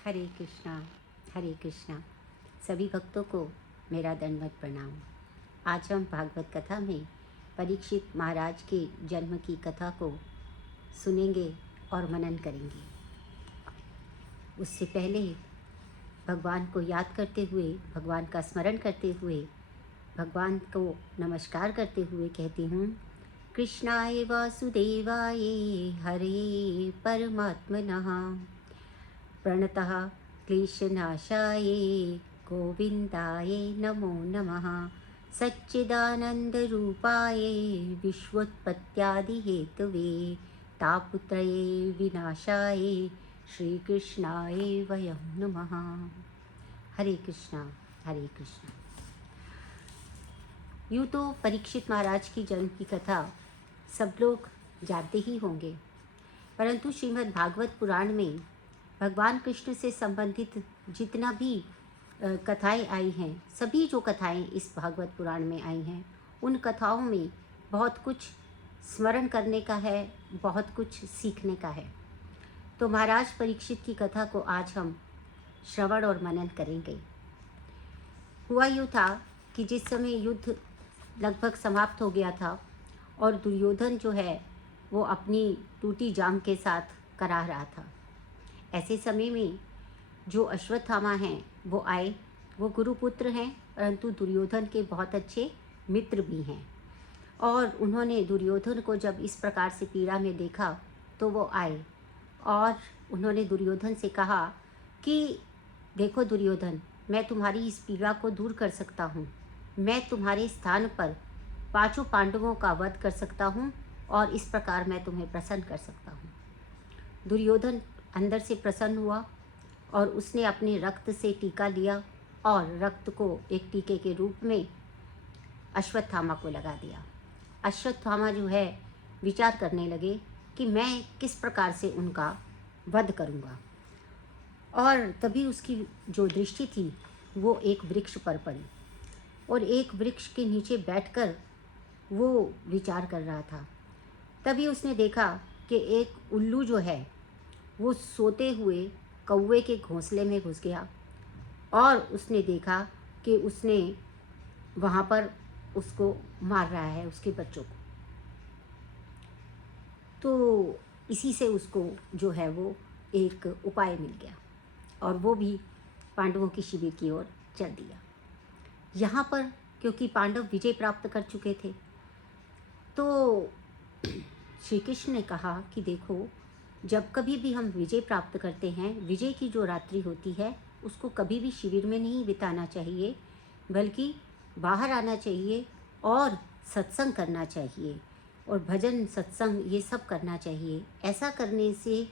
हरे हरे कृष्णा। सभी भक्तों को मेरा दंडवत प्रणाम। आज हम भागवत कथा में परीक्षित महाराज के जन्म की कथा को सुनेंगे और मनन करेंगे। उससे पहले भगवान को याद करते हुए, भगवान का स्मरण करते हुए, भगवान को नमस्कार करते हुए कहती हूँ, कृष्णाय वासुदेवाय हरे परमात्मनः प्रणतः क्लेशनाशाय गोविन्दाय नमो नमः। सच्चिदानन्दरूपाय विश्वोत्पत्त्यादिहेतवे तापत्रये विनाशाय श्रीकृष्णाय वयं नमः। हरे कृष्णा हरे कृष्णा। यूँ तो परीक्षित महाराज की जन्म की कथा सब लोग जानते ही होंगे, परंतु श्रीमद् भागवत पुराण में भगवान कृष्ण से संबंधित जितना भी कथाएं आई हैं, सभी जो कथाएं इस भागवत पुराण में आई हैं, उन कथाओं में बहुत कुछ स्मरण करने का है, बहुत कुछ सीखने का है। तो महाराज परीक्षित की कथा को आज हम श्रवण और मनन करेंगे। हुआ यूँ था कि जिस समय युद्ध लगभग समाप्त हो गया था और दुर्योधन जो है वो अपनी टूटी जांघ के साथ करा रहा था, ऐसे समय में जो अश्वत्थामा हैं वो आए। वो गुरुपुत्र हैं, परंतु दुर्योधन के बहुत अच्छे मित्र भी हैं। और उन्होंने दुर्योधन को जब इस प्रकार से पीड़ा में देखा तो वो आए और उन्होंने दुर्योधन से कहा कि देखो दुर्योधन, मैं तुम्हारी इस पीड़ा को दूर कर सकता हूँ। मैं तुम्हारे स्थान पर 5 पांडवों का वध कर सकता हूँ और इस प्रकार मैं तुम्हें प्रसन्न कर सकता हूँ। दुर्योधन अंदर से प्रसन्न हुआ और उसने अपने रक्त से टीका लिया और रक्त को एक टीके के रूप में अश्वत्थामा को लगा दिया। अश्वत्थामा जो है विचार करने लगे कि मैं किस प्रकार से उनका वध करूँगा। और तभी उसकी जो दृष्टि थी वो एक वृक्ष पर पड़ी और एक वृक्ष के नीचे बैठकर वो विचार कर रहा था। तभी उसने देखा कि एक उल्लू जो है वो सोते हुए कौवे के घोंसले में घुस गया और उसने देखा कि उसने वहाँ पर उसको मार रहा है, उसके बच्चों को। तो इसी से उसको जो है वो एक उपाय मिल गया और वो भी पांडवों की शिविर की ओर चल दिया। यहाँ पर क्योंकि पांडव विजय प्राप्त कर चुके थे, तो श्री कृष्ण ने कहा कि देखो, जब कभी भी हम विजय प्राप्त करते हैं, विजय की जो रात्रि होती है उसको कभी भी शिविर में नहीं बिताना चाहिए, बल्कि बाहर आना चाहिए और सत्संग करना चाहिए और भजन सत्संग ये सब करना चाहिए। ऐसा करने से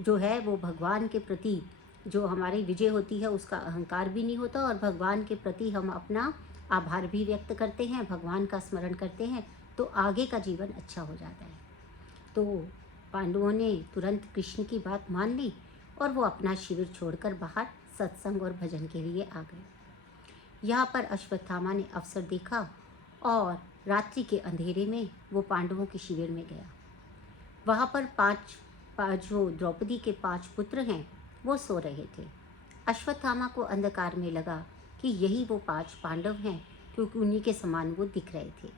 जो है वो भगवान के प्रति जो हमारी विजय होती है उसका अहंकार भी नहीं होता और भगवान के प्रति हम अपना आभार भी व्यक्त करते हैं, भगवान का स्मरण करते हैं, तो आगे का जीवन अच्छा हो जाता है। तो पांडवों ने तुरंत कृष्ण की बात मान ली और वो अपना शिविर छोड़कर बाहर सत्संग और भजन के लिए आ गए। यहाँ पर अश्वत्थामा ने अवसर देखा और रात्रि के अंधेरे में वो पांडवों के शिविर में गया। वहाँ पर जो द्रौपदी के 5 पुत्र हैं वो सो रहे थे। अश्वत्थामा को अंधकार में लगा कि यही वो 5 पांडव हैं, क्योंकि उन्हीं के समान वो दिख रहे थे,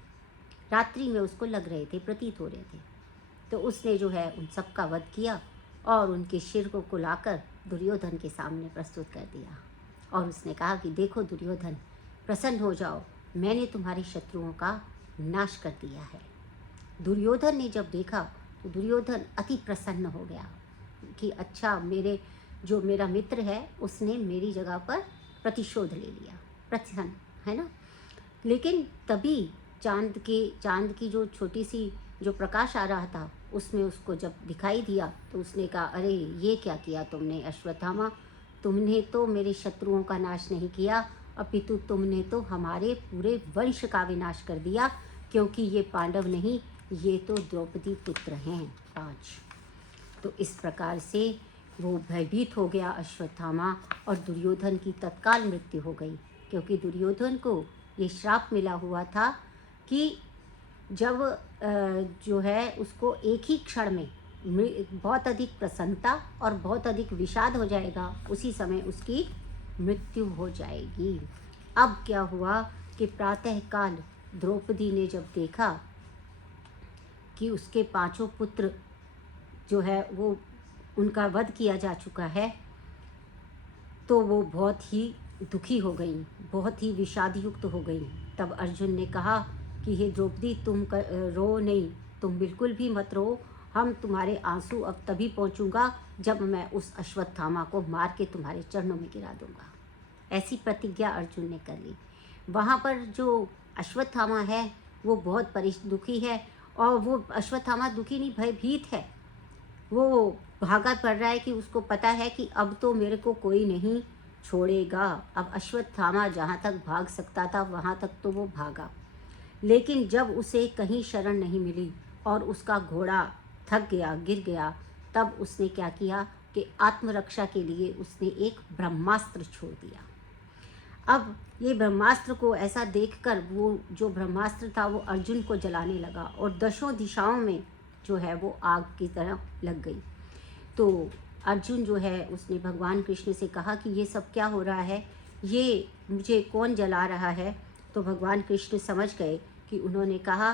रात्रि में उसको लग रहे थे, प्रतीत हो रहे थे। तो उसने जो है उन सब का वध किया और उनके शिर को कुलाकर दुर्योधन के सामने प्रस्तुत कर दिया और उसने कहा कि देखो दुर्योधन, प्रसन्न हो जाओ, मैंने तुम्हारे शत्रुओं का नाश कर दिया है। दुर्योधन ने जब देखा तो दुर्योधन अति प्रसन्न हो गया कि अच्छा, मेरा मित्र है उसने मेरी जगह पर प्रतिशोध ले लिया, प्रसन्न है ना। लेकिन तभी चांद की जो छोटी सी जो प्रकाश आ रहा था उसमें उसको जब दिखाई दिया तो उसने कहा, अरे ये क्या किया तुमने अश्वत्थामा, तुमने तो मेरे शत्रुओं का नाश नहीं किया, अपितु तुमने तो हमारे पूरे वंश का विनाश कर दिया, क्योंकि ये पांडव नहीं, ये तो द्रौपदी पुत्र हैं 5। तो इस प्रकार से वो भयभीत हो गया अश्वत्थामा और दुर्योधन की तत्काल मृत्यु हो गई, क्योंकि दुर्योधन को ये श्राप मिला हुआ था कि जब जो है उसको एक ही क्षण में बहुत अधिक प्रसन्नता और बहुत अधिक विषाद हो जाएगा, उसी समय उसकी मृत्यु हो जाएगी। अब क्या हुआ कि प्रातःकाल द्रौपदी ने जब देखा कि उसके 5 पुत्र जो है वो उनका वध किया जा चुका है, तो वो बहुत ही दुखी हो गई, बहुत ही विषादयुक्त हो गई। तब अर्जुन ने कहा कि हे द्रौपदी, तुम रो नहीं, तुम बिल्कुल भी मत रो। हम तुम्हारे आंसू अब तभी पहुँचूँगा जब मैं उस अश्वत्थामा को मार के तुम्हारे चरणों में गिरा दूँगा। ऐसी प्रतिज्ञा अर्जुन ने कर ली। वहाँ पर जो अश्वत्थामा है वो बहुत दुखी है, और वो अश्वत्थामा दुखी नहीं, भयभीत है। वो भागा पड़ रहा है कि उसको पता है कि अब तो मेरे को कोई नहीं छोड़ेगा। अब अश्वत्थामा जहाँ तक भाग सकता था वहाँ तक तो वो भागा, लेकिन जब उसे कहीं शरण नहीं मिली और उसका घोड़ा थक गया, गिर गया, तब उसने क्या किया कि आत्मरक्षा के लिए उसने एक ब्रह्मास्त्र छोड़ दिया। अब ये ब्रह्मास्त्र को ऐसा देखकर वो जो ब्रह्मास्त्र था वो अर्जुन को जलाने लगा, और 10 दिशाओं में जो है वो आग की तरह लग गई। तो अर्जुन जो है उसने भगवान कृष्ण से कहा कि ये सब क्या हो रहा है, ये मुझे कौन जला रहा है। तो भगवान कृष्ण समझ गए कि उन्होंने कहा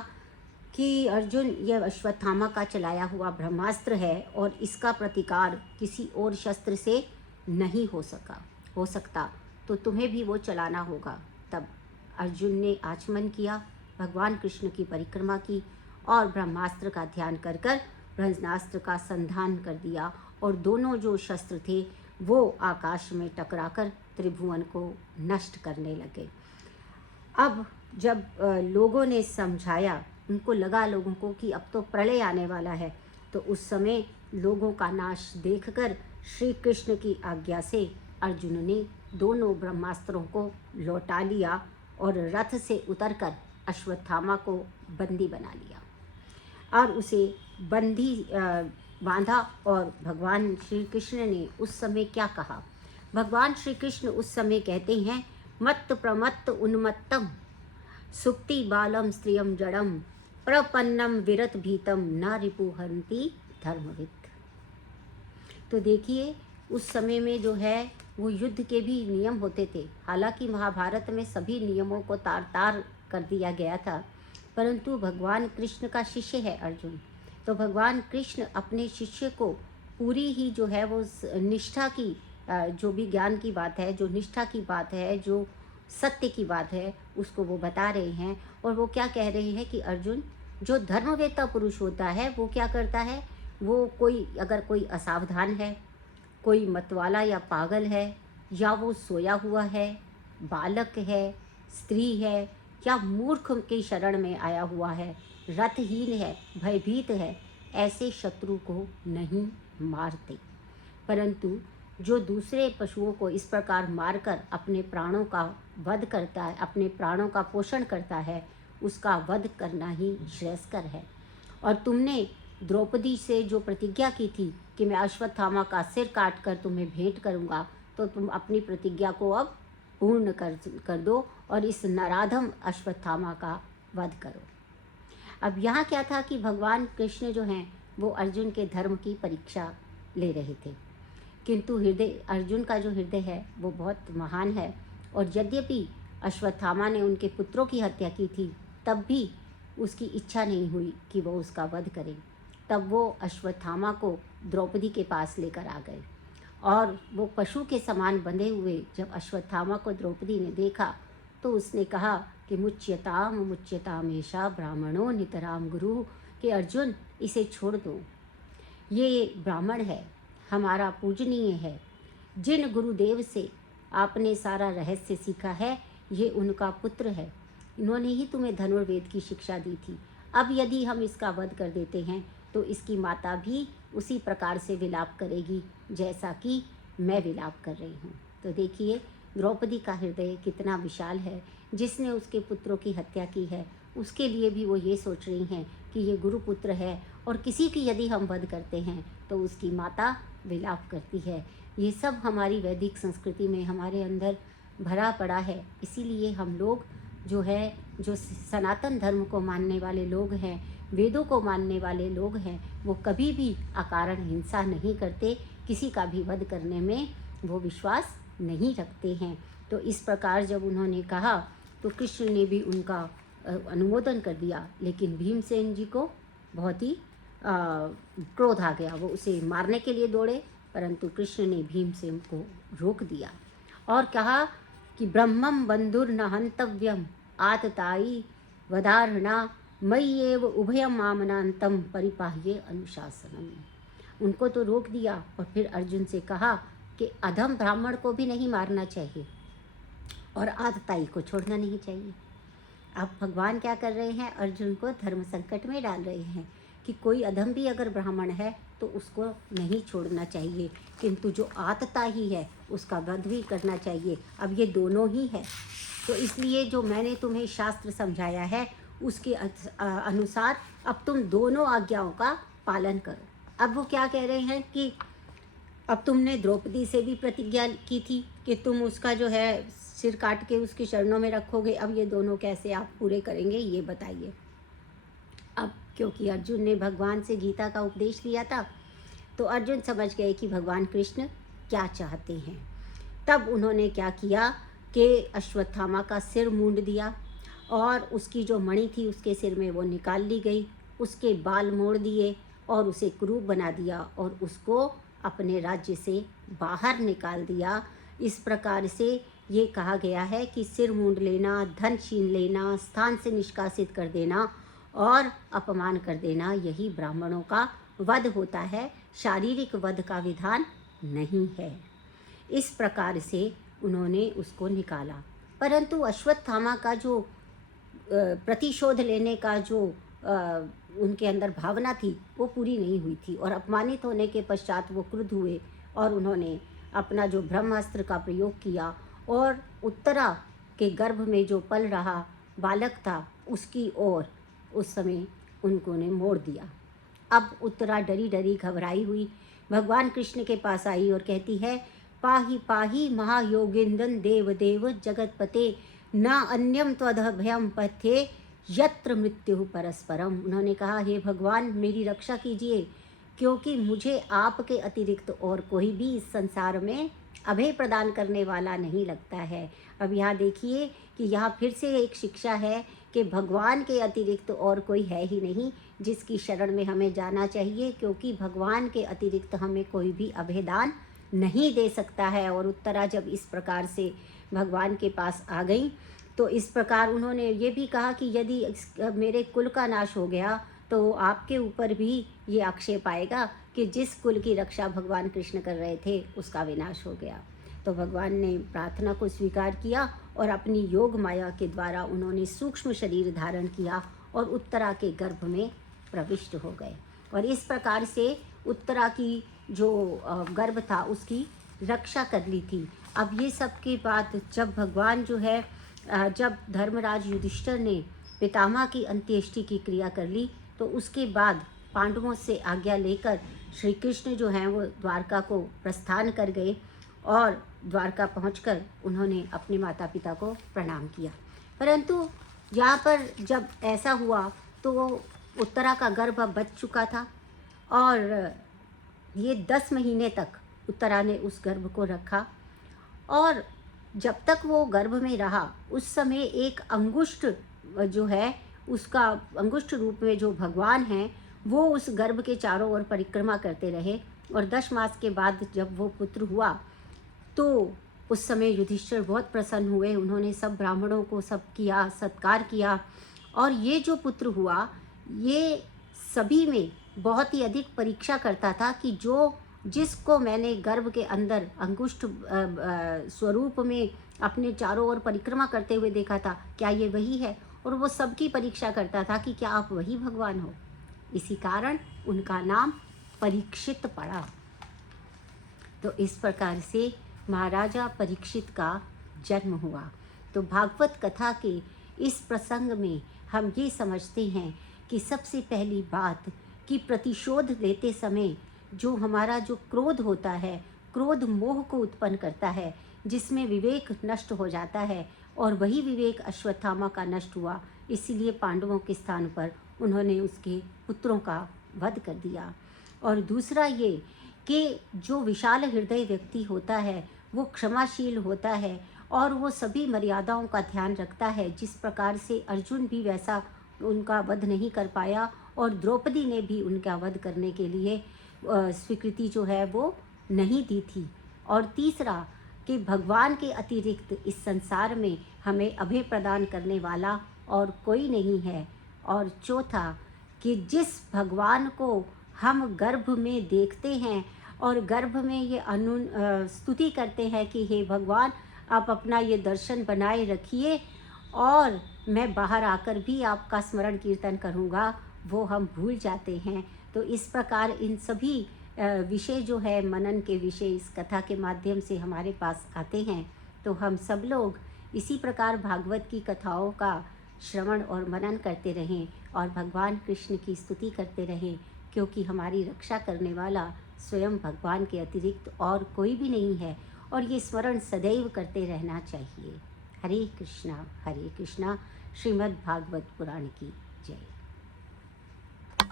कि अर्जुन, यह अश्वत्थामा का चलाया हुआ ब्रह्मास्त्र है और इसका प्रतिकार किसी और शस्त्र से नहीं हो सकता, तो तुम्हें भी वो चलाना होगा। तब अर्जुन ने आचमन किया, भगवान कृष्ण की परिक्रमा की और ब्रह्मास्त्र का ध्यान कर ब्रह्मास्त्र का संधान कर दिया, और दोनों जो शस्त्र थे वो आकाश में टकराकर त्रिभुवन को नष्ट करने लगे। अब जब लोगों ने समझाया, उनको लगा लोगों को कि अब तो प्रलय आने वाला है, तो उस समय लोगों का नाश देखकर श्री कृष्ण की आज्ञा से अर्जुन ने दोनों ब्रह्मास्त्रों को लौटा लिया और रथ से उतरकर अश्वत्थामा को बंदी बना लिया और उसे बंदी बांधा। और भगवान श्री कृष्ण ने उस समय क्या कहा? भगवान श्री कृष्ण उस समय कहते हैं, मत्त प्रमत्त उन्मत्तम सुक्ति बालम स्त्रियम जड़म प्रपन्नम विरत भीतम न रिपुहंति धर्मविद। तो देखिए, उस समय में जो है वो युद्ध के भी नियम होते थे। हालांकि महाभारत में सभी नियमों को तार तार कर दिया गया था, परंतु भगवान कृष्ण का शिष्य है अर्जुन, तो भगवान कृष्ण अपने शिष्य को पूरी ही जो है वो निष्ठा की, जो भी ज्ञान की बात है, जो निष्ठा की बात है, जो सत्य की बात है, उसको वो बता रहे हैं। और वो क्या कह रहे हैं कि अर्जुन, जो धर्मवेत्ता पुरुष होता है वो क्या करता है, वो अगर कोई असावधान है, कोई मतवाला या पागल है, या वो सोया हुआ है, बालक है, स्त्री है, या मूर्ख की शरण में आया हुआ है, रथहीन है, भयभीत है, ऐसे शत्रु को नहीं मारते। परंतु जो दूसरे पशुओं को इस प्रकार मारकर अपने प्राणों का वध करता है, अपने प्राणों का पोषण करता है, उसका वध करना ही श्रेयस्कर है। और तुमने द्रौपदी से जो प्रतिज्ञा की थी कि मैं अश्वत्थामा का सिर काट कर तुम्हें भेंट करूँगा, तो तुम अपनी प्रतिज्ञा को अब पूर्ण कर दो और इस नराधम अश्वत्थामा का वध करो। अब यहाँ क्या था कि भगवान कृष्ण जो हैं वो अर्जुन के धर्म की परीक्षा ले रहे थे, किंतु अर्जुन का जो हृदय है वो बहुत महान है। और यद्यपि अश्वत्थामा ने उनके पुत्रों की हत्या की थी, तब भी उसकी इच्छा नहीं हुई कि वो उसका वध करे। तब वो अश्वत्थामा को द्रौपदी के पास लेकर आ गए, और वो पशु के समान बंधे हुए जब अश्वत्थामा को द्रौपदी ने देखा, तो उसने कहा कि मुच्यताम ऐशा ब्राह्मणों नितराम गुरु, कि अर्जुन, इसे छोड़ दो, ये ब्राह्मण है, हमारा पूजनीय है, जिन गुरुदेव से आपने सारा रहस्य सीखा है ये उनका पुत्र है, इन्होंने ही तुम्हें धनुर्वेद की शिक्षा दी थी। अब यदि हम इसका वध कर देते हैं तो इसकी माता भी उसी प्रकार से विलाप करेगी जैसा कि मैं विलाप कर रही हूँ। तो देखिए, द्रौपदी का हृदय कितना विशाल है। जिसने उसके पुत्रों की हत्या की है उसके लिए भी वो ये सोच रही हैं कि ये गुरुपुत्र है, और किसी की यदि हम वध करते हैं तो उसकी माता विलाप करती है। ये सब हमारी वैदिक संस्कृति में हमारे अंदर भरा पड़ा है। इसीलिए हम लोग जो है, जो सनातन धर्म को मानने वाले लोग हैं, वेदों को मानने वाले लोग हैं वो कभी भी अकारण हिंसा नहीं करते, किसी का भी वध करने में वो विश्वास नहीं रखते हैं। तो इस प्रकार जब उन्होंने कहा तो कृष्ण ने भी उनका अनुमोदन कर दिया, लेकिन भीमसेन जी को बहुत ही क्रोध आ गया। वो उसे मारने के लिए दौड़े, परंतु कृष्ण ने भीमसेन को रोक दिया और कहा कि ब्रह्मम बंधुर न हंतव्यम आतताई वदारणा मय्येव उभयम आमनांतम परिपाह्ये अनुशासनम। उनको तो रोक दिया और फिर अर्जुन से कहा कि अधम ब्राह्मण को भी नहीं मारना चाहिए और आतताई को छोड़ना नहीं चाहिए। अब भगवान क्या कर रहे हैं, अर्जुन को धर्म संकट में डाल रहे हैं कि कोई अधम भी अगर ब्राह्मण है तो उसको नहीं छोड़ना चाहिए, किंतु जो आतताई है उसका वध भी करना चाहिए। अब ये दोनों ही है, तो इसलिए जो मैंने तुम्हें शास्त्र समझाया है उसके अनुसार अब तुम दोनों आज्ञाओं का पालन करो। अब वो क्या कह रहे हैं कि अब तुमने द्रौपदी से भी प्रतिज्ञा की थी कि तुम उसका जो है सिर काट के उसके चरणों में रखोगे, अब ये दोनों कैसे आप पूरे करेंगे ये बताइए। अब क्योंकि अर्जुन ने भगवान से गीता का उपदेश लिया था तो अर्जुन समझ गए कि भगवान कृष्ण क्या चाहते हैं। तब उन्होंने क्या किया कि अश्वत्थामा का सिर मूंड दिया और उसकी जो मणि थी उसके सिर में वो निकाल ली गई, उसके बाल मोड़ दिए और उसे क्रूप बना दिया और उसको अपने राज्य से बाहर निकाल दिया। इस प्रकार से ये कहा गया है कि सिर मूंड लेना, धन छीन लेना, स्थान से निष्कासित कर देना और अपमान कर देना, यही ब्राह्मणों का वध होता है, शारीरिक वध का विधान नहीं है। इस प्रकार से उन्होंने उसको निकाला, परंतु अश्वत्थामा का जो प्रतिशोध लेने का जो उनके अंदर भावना थी वो पूरी नहीं हुई थी और अपमानित होने के पश्चात वो क्रुद्ध हुए और उन्होंने अपना जो ब्रह्मास्त्र का प्रयोग किया और उत्तरा के गर्भ में जो पल रहा बालक था उसकी ओर उस समय उनको ने मोड़ दिया। अब उत्तरा डरी डरी घबराई हुई भगवान कृष्ण के पास आई और कहती है, पाहि पाहि महायोगिंदन देव देव जगतपते न अन्यम त्वदभयम पथ्ये यत्र मृत्यु परस्परम। उन्होंने कहा, हे भगवान मेरी रक्षा कीजिए, क्योंकि मुझे आपके अतिरिक्त और कोई भी इस संसार में अभय प्रदान करने वाला नहीं लगता है। अब यहाँ देखिए कि यहाँ फिर से एक शिक्षा है कि भगवान के अतिरिक्त और कोई है ही नहीं जिसकी शरण में हमें जाना चाहिए, क्योंकि भगवान के अतिरिक्त हमें कोई भी अभयदान नहीं दे सकता है। और उत्तरा जब इस प्रकार से भगवान के पास आ गई तो इस प्रकार उन्होंने ये भी कहा कि यदि मेरे कुल का नाश हो गया तो आपके ऊपर भी ये आक्षेप आएगा कि जिस कुल की रक्षा भगवान कृष्ण कर रहे थे उसका विनाश हो गया। तो भगवान ने प्रार्थना को स्वीकार किया और अपनी योग माया के द्वारा उन्होंने सूक्ष्म शरीर धारण किया और उत्तरा के गर्भ में प्रविष्ट हो गए और इस प्रकार से उत्तरा की जो गर्भ था उसकी रक्षा कर ली थी। अब ये सब के बाद जब भगवान जो है जब धर्मराज युधिष्ठिर ने पितामह की अंत्येष्टि की क्रिया कर ली तो उसके बाद पांडवों से आज्ञा लेकर श्री कृष्ण जो हैं वो द्वारका को प्रस्थान कर गए और द्वारका पहुंचकर उन्होंने अपने माता पिता को प्रणाम किया। परंतु यहाँ पर जब ऐसा हुआ तो उत्तरा का गर्भ बच चुका था और ये 10 महीने तक उत्तरा ने उस गर्भ को रखा और जब तक वो गर्भ में रहा उस समय एक अंगुष्ठ जो है उसका अंगुष्ठ रूप में जो भगवान हैं वो उस गर्भ के चारों ओर परिक्रमा करते रहे और 10 मास के बाद जब वो पुत्र हुआ तो उस समय युधिष्ठिर बहुत प्रसन्न हुए। उन्होंने सब ब्राह्मणों को सब किया, सत्कार किया और ये जो पुत्र हुआ ये सभी में बहुत ही अधिक परीक्षा करता था कि जो जिसको मैंने गर्भ के अंदर अंगुष्ठ स्वरूप में अपने चारों ओर परिक्रमा करते हुए देखा था, क्या ये वही है? और वो सबकी परीक्षा करता था कि क्या आप वही भगवान हो। इसी कारण उनका नाम परीक्षित पड़ा। तो इस प्रकार से महाराजा परीक्षित का जन्म हुआ। तो भागवत कथा के इस प्रसंग में हम ये समझते हैं कि सबसे पहली बात कि प्रतिशोध लेते समय जो हमारा जो क्रोध होता है, क्रोध मोह को उत्पन्न करता है जिसमें विवेक नष्ट हो जाता है और वही विवेक अश्वत्थामा का नष्ट हुआ। इसीलिए पांडवों के स्थान पर उन्होंने उसके पुत्रों का वध कर दिया। और दूसरा ये कि जो विशाल हृदय व्यक्ति होता है वो क्षमाशील होता है और वो सभी मर्यादाओं का ध्यान रखता है। जिस प्रकार से अर्जुन भी वैसा उनका वध नहीं कर पाया और द्रौपदी ने भी उनका वध करने के लिए स्वीकृति जो है वो नहीं दी थी। और तीसरा कि भगवान के अतिरिक्त इस संसार में हमें अभय प्रदान करने वाला और कोई नहीं है। और चौथा कि जिस भगवान को हम गर्भ में देखते हैं और गर्भ में ये स्तुति करते हैं कि हे भगवान आप अपना ये दर्शन बनाए रखिए और मैं बाहर आकर भी आपका स्मरण कीर्तन करूँगा, वो हम भूल जाते हैं। तो इस प्रकार इन सभी विषय जो है मनन के विषय इस कथा के माध्यम से हमारे पास आते हैं। तो हम सब लोग इसी प्रकार भागवत की कथाओं का श्रवण और मनन करते रहें और भगवान कृष्ण की स्तुति करते रहें, क्योंकि हमारी रक्षा करने वाला स्वयं भगवान के अतिरिक्त और कोई भी नहीं है। और ये स्मरण सदैव करते रहना चाहिए। हरे कृष्णा श्रीमद् भागवत पुराण की जय।